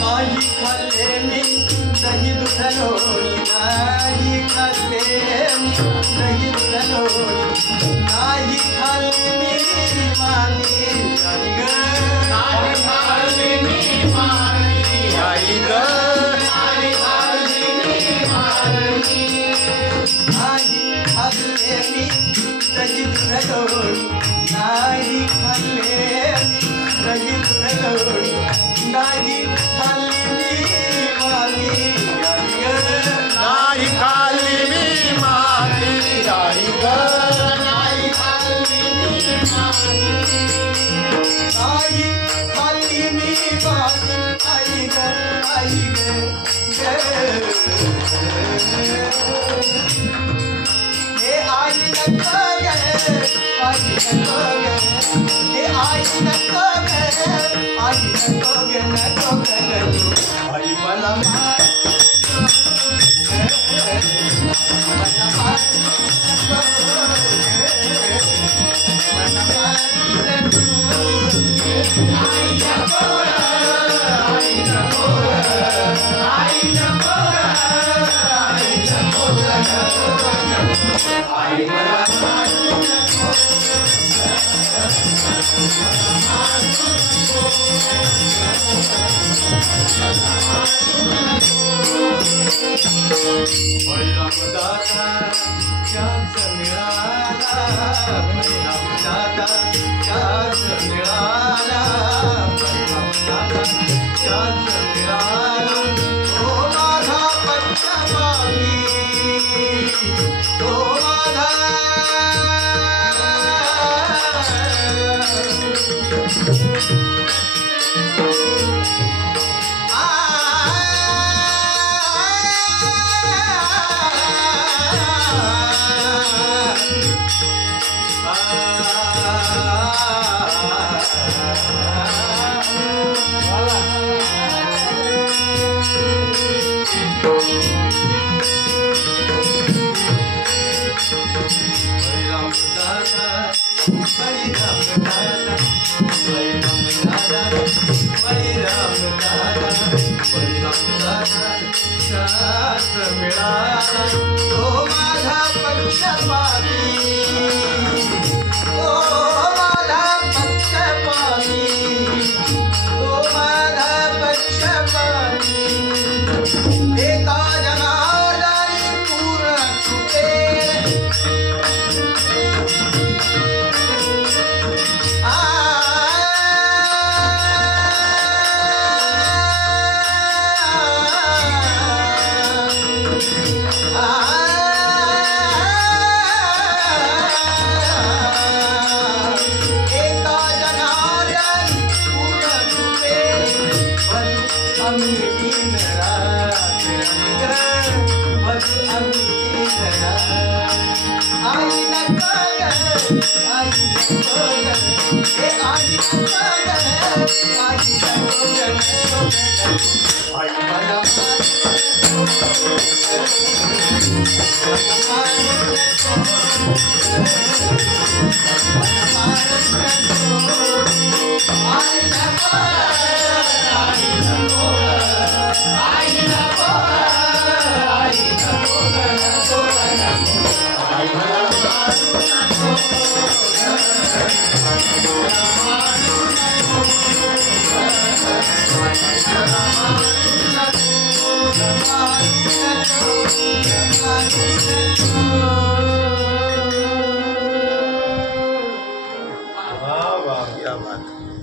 नाही खाल्ले मी दही दूध लोणी नाही खाल्ले मी दही दूध लोणी नाही खाल्ली मी मानी आई ग नाही खाल्ली मी मानी आई ग नाही खाल्ली मी मानी नाही खाल्ले मी दही दूध लोणी नाही खाल्ले मी दही दूध लोणी नाही खाल्ली मी मानी आई ग नाही खाल्ली मी मानी आई ग नाही खाल्ली मी मानी नाही खाल्ली मी मानी आई ग हे आई नको ग आई नको ग हे आई नको ग आई नको ग नको ग आई मला मार मला मार आई नको आई नको आई नको आई नको आई मला मार बळीरामदादा त्याच मिळाला बळीरामदादा त्याच मिळाला बळीरामदादा त्याच मिळाला तो माझा पंचमामी तो माझा तो माझा पंचपाणी तो माझा पंचपाणी तो माझा पंचपाणी एका जनार्दनी पूर्ण कृपे आई नको ग आई नको ग हे आई नको ग आई नको ग आई मला क्या बात।